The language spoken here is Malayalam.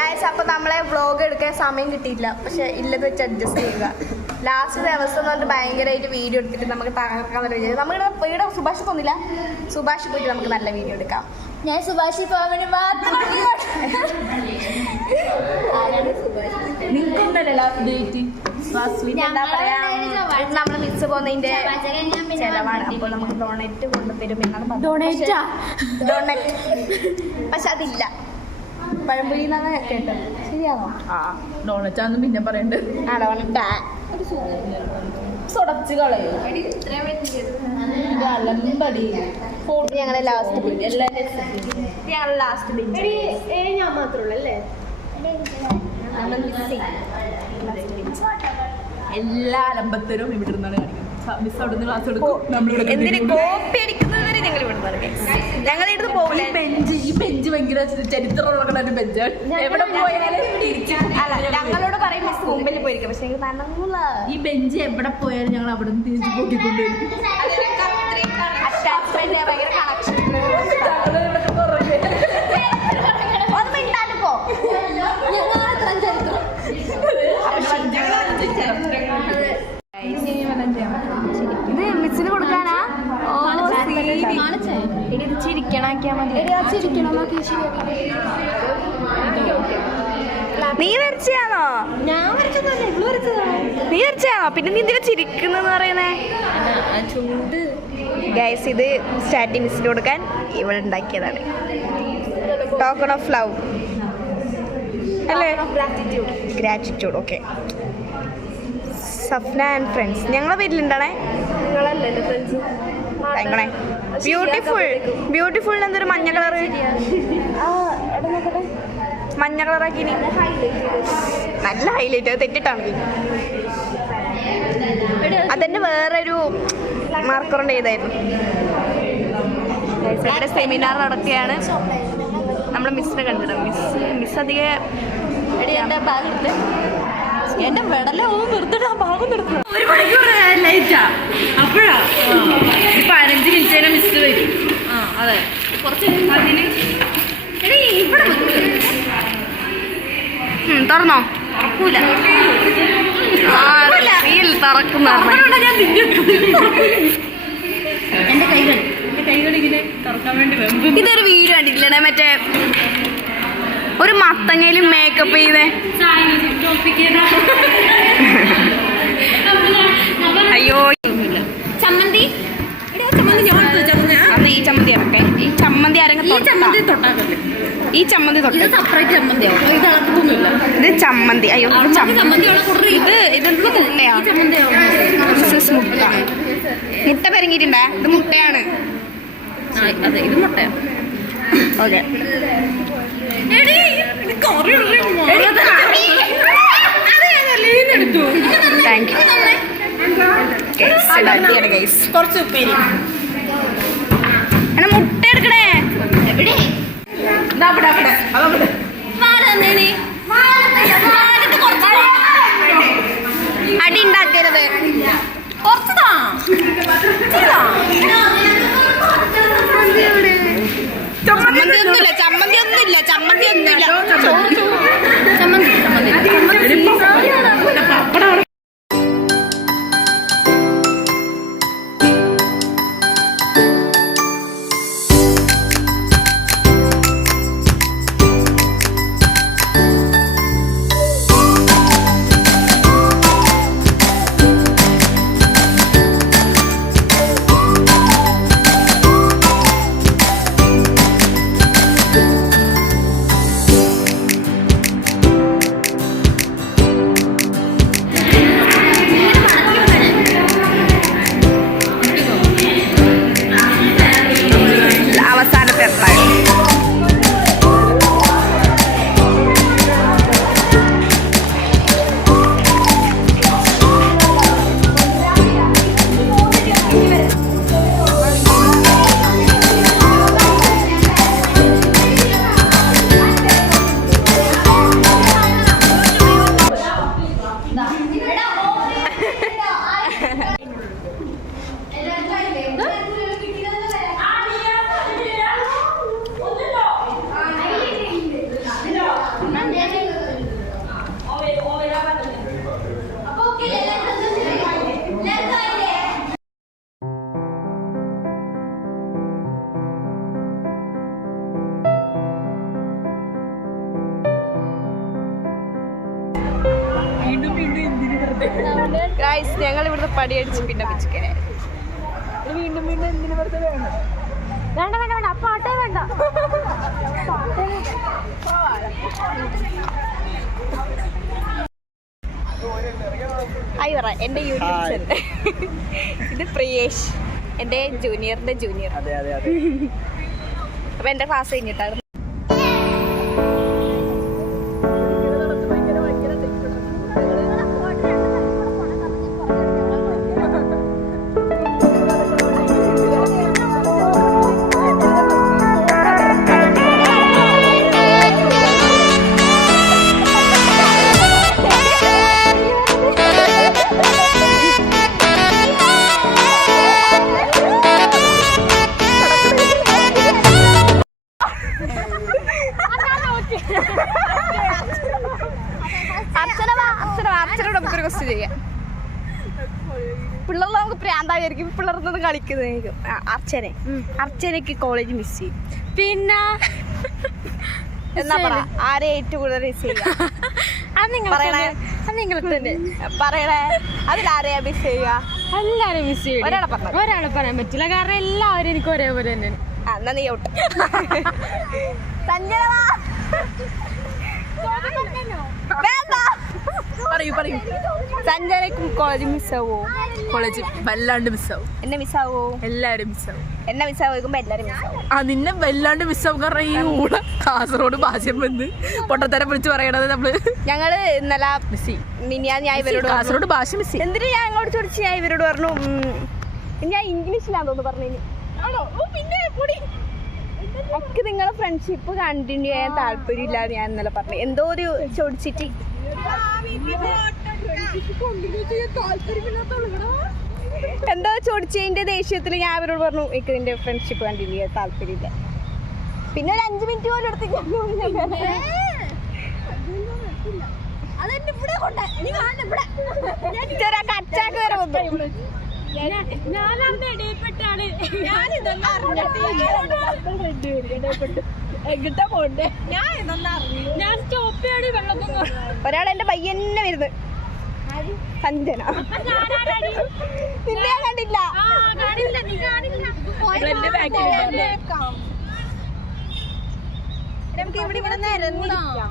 ഗൈസ് അപ്പോൾ നമ്മളെ വ്ളോഗ് എടുക്കാൻ സമയം കിട്ടിയില്ല, പക്ഷെ ഇല്ലത് വെച്ച് അഡ്ജസ്റ്റ് ചെയ്യുക. ലാസ്റ്റ് ദിവസം എന്ന് പറഞ്ഞിട്ട് ഭയങ്കരമായിട്ട് വീഡിയോ എടുത്തിട്ട് നമുക്ക് തകർക്കാൻ നല്ല വീഡിയോ. ഇവിടെ സുഭാഷ് പോകുന്നില്ല, സുഭാഷ് പോയിട്ട് നമുക്ക് നല്ല വീഡിയോ എടുക്കാം. ഞാൻ സുഭാഷി പോകാൻ മാത്രം നമ്മൾ മിസ് പോകുന്നതിന്റെ ചെലവാണ്. അപ്പോൾ നമുക്ക് ഡൊണേറ്റ് കൊണ്ടുതരും എന്നാണ് ഡൊണേറ്റ്, പക്ഷെ അതില്ല. പഴംപൊരി എന്നാണ് കേട്ടത്, ശരിയാണോ? ആ ഡോണറ്റാന്ന് പിന്നെ പറയണ്ട്. ആ ഡോണറ്റാ സുടച്ച് കളയോ ഞങ്ങളെ ലാസ്റ്റ് ബെഞ്ച് ഞാൻ മാത്രമേ അല്ലേ എല്ലാ അലമ്പത്തരും ഇവിടെ ഇരുന്നാണ് കാണിക്കുന്നത്. മിസ് അവിടെ നിന്ന് ക്ലാസ് എടുക്കും, എന്തിന് കോപ്പി അടിക്കുന്നത് വരെ ഞങ്ങൾ ഇവിടെ ഞങ്ങൾ ഇവിടുന്ന് പോകില്ല. ഈ ബെഞ്ച് ഭയങ്കര ചരിത്രം നടക്കുന്ന ഒരു ബെഞ്ചാണ്. എവിടെ പോയാലും ഞങ്ങളോട് പറയും മിസ് മുമ്പിൽ പോയിരിക്കും, പക്ഷെ എനിക്ക് നനങ്ങൂല. ഈ ബെഞ്ച് എവിടെ പോയാലും ഞങ്ങൾ അവിടെ നിന്ന് തിരിച്ച് പൊക്കിക്കൊണ്ടുവരും. അറ്റാച്ച്മെന്റ് ഭയങ്കര കണക്ഷൻ. ഒന്ന് മിണ്ടാലിപ്പോ ഇത് മിസ്സിന് കൊടുക്കാനാ? ഇനി ഇത് ചിരിക്കണാക്കിയാ മതി. നീ വരച്ചാണോ? ഞാൻ വരച്ചതല്ലേ, ഇവള് വരച്ചതാണോ? നീ വരച്ചാണോ? പിന്നെ നീ എന്തിനാ ചിരിക്കുന്നെന്ന് പറയുന്നേ? ചൂട് ഗൈസ്, ഇത് സ്റ്റാറ്റി മിസ്സിന് കൊടുക്കാൻ ഇവൾ ഉണ്ടാക്കിയതാണ്. ടോക്കൺ ഓഫ് ലവ് അല്ലേ? Gratitude. Okay. Safna and friends ഞങ്ങളെ വീട്ടിലുണ്ടാണേ. ഭയങ്കര ബ്യൂട്ടിഫുൾ എന്തൊരു മഞ്ഞ കളറ്, മഞ്ഞ കളറാക്കി നല്ല ഹൈലൈറ്റ്. അത് തെറ്റിട്ടാണ് അതെന്നെ വേറൊരു മാർക്കറുണ്ട് ചെയ്തായിരുന്നു. ഇവിടെ സെമിനാർ നടക്കുകയാണ്. നമ്മൾ മിസ്സിനെ കണ്ടിടാം. മിസ് അധികം എന്റെ വെടല ഒന്ന് നിർത്തിട്ട് ആ ഭാഗം നിർത്തണം. 1 മണിക്കൂർ ലൈറ്റാ. അപ്പോഴാ 15 മിനിറ്റ് മിസ് വരും. അതെ, കുറച്ച് അതിന് ഇവിടെ തുറന്നോ? തുറക്കൂല. തുറക്കുന്ന എന്റെ കൈകൾ ഇങ്ങനെ തുറക്കാൻ വേണ്ടി വെമ്പ്. ഇതൊരു വീഡിയോ കണ്ടിട്ടില്ലേ? മറ്റേ ഒരു മത്തങ്ങയിലും മേക്കപ്പ് ചെയ്തേ. അയ്യോ ചമ്മന്തി അത് ഈ ചമ്മന്തി ഇറക്കെ. ഈ ചമ്മന്തി ആരെങ്കിലും ഈ ചമ്മന്തി തൊട്ട് സെപ്പറേറ്റ് ചമ്മന്തിയാവും. ഇത് അളക്കൊന്നുമില്ല. ഇത് ചമ്മന്തി. അയ്യോ ഇതെന്ത് മുട്ടയാ? മുട്ട മുട്ട പെരങ്ങിട്ടുണ്ടേ. ഇത് മുട്ടയാണ്. അതെ, ഇത് മുട്ടയാ. ഓക്കെ. Thank you. കുറച്ച് ഉപ്പേരി. എന്നാ മുട്ട എടുക്കണേ. അടി ഉണ്ടാക്കരുത്. ചമ്മന്തി ഒന്നുമില്ല. ഗൈസ് ഞങ്ങൾ ഇവിടുന്ന് പടിയടിച്ച് പിന്നെ പിച്ചിക്കനെ വീണ്ടും വീണ്ടും എന്തിനു വെറുതെ വേണം വേണ്ട വേണ്ട വേണ്ട അപ്പൊ ആട്ടേ വേണ്ട ആയി പറ എൻ്റെ യൂട്യൂബ് ചാനൽ ഇത് പ്രിയേഷ് എൻ്റെ ജൂനിയറിൻ്റെ ജൂനിയർ അതെ അതെ അതെ അപ്പൊ എൻ്റെ ക്ലാസ് കഴിഞ്ഞിട്ടാണ് അച്ഛനോട് നമുക്കൊരു ക്വസ്റ്റ്യൻ ചെയ്യാം. പിള്ളേർ നമുക്ക് പ്രാന്തായിരിക്കും, പിള്ളേർന്നത് കളിക്കുന്നതായിരിക്കും. അർച്ചനക്ക് കോളേജ് മിസ് ചെയ്യും. പിന്നെ എന്നാ പറ, ആരെ ഏറ്റവും കൂടുതൽ മിസ് ചെയ്യാം? പറയണേ, അതിലാരെയാ മിസ് ചെയ്യുക? എല്ലാരും മിസ് ചെയ്യും. ഒരാളെ പറയാൻ പറ്റില്ല, കാരണം എല്ലാവരും എനിക്ക് ഒരേപോലെ തന്നെ. എന്നാ നീ ഔട്ട്. സഞ്ജന പറയൂ പറയൂ. സഞ്ജനക്കും കോളേജ് മിസ്സാവോ? കോളേജ് വല്ലാണ്ട് മിസ്സാവും. എന്നെ മിസ്സാവോ? എല്ലാരും മിസ്സാവും. എന്നെ മിസ്സാവുമ്പോ എല്ലാരും മിസ്സാവും. ആ നിന്നെ വല്ലാണ്ട് മിസ്സാവും. കാരണം ഈ ഊള കാസർഗോഡ് ഭാഷ വന്ന് പൊട്ടത്തരം വിളിച്ച് പറയണത് നമ്മള്. ഞങ്ങള് ഇന്നലെ ഞാൻ ഇവരോട് കാസർഗോഡ് ഭാഷ മിസ്. എന്തിനാ ഞാൻ അങ്ങോട്ട് ചോദിച്ചു? ഞാൻ ഇവരോട് പറഞ്ഞു ഞാൻ ഇംഗ്ലീഷിലാന്ന് തോന്നുന്നു പറഞ്ഞു. ആണോ? പിന്നെ എനിക്ക് നിങ്ങളെ ഫ്രണ്ട്ഷിപ്പ് കണ്ടിന്യൂ ചെയ്യാൻ താല്പര്യമില്ല ഞാൻ ഇന്നലെ പറഞ്ഞു. എന്തോ ഒരു ചോദിച്ചിട്ട് എന്തോ ചോദിച്ചതിന്റെ ദേഷ്യത്തിൽ ഞാൻ അവരോട് പറഞ്ഞു എനിക്ക് നിന്റെ ഫ്രണ്ട്ഷിപ്പ് കണ്ടിന്യൂ ചെയ്യാൻ താല്പര്യമില്ല. പിന്നെ ഒരു 5 മിനിറ്റ് പോലും എടുത്ത് കച്ചാക്ക് വരെ വന്നു. ഒരാൾ എന്റെ പയ്യന്നെ വരുന്നത് സഞ്ജന. നിന്നെ കണ്ടില്ല. നമുക്ക് ഇവിടെ നിരന്നിരിക്കാം.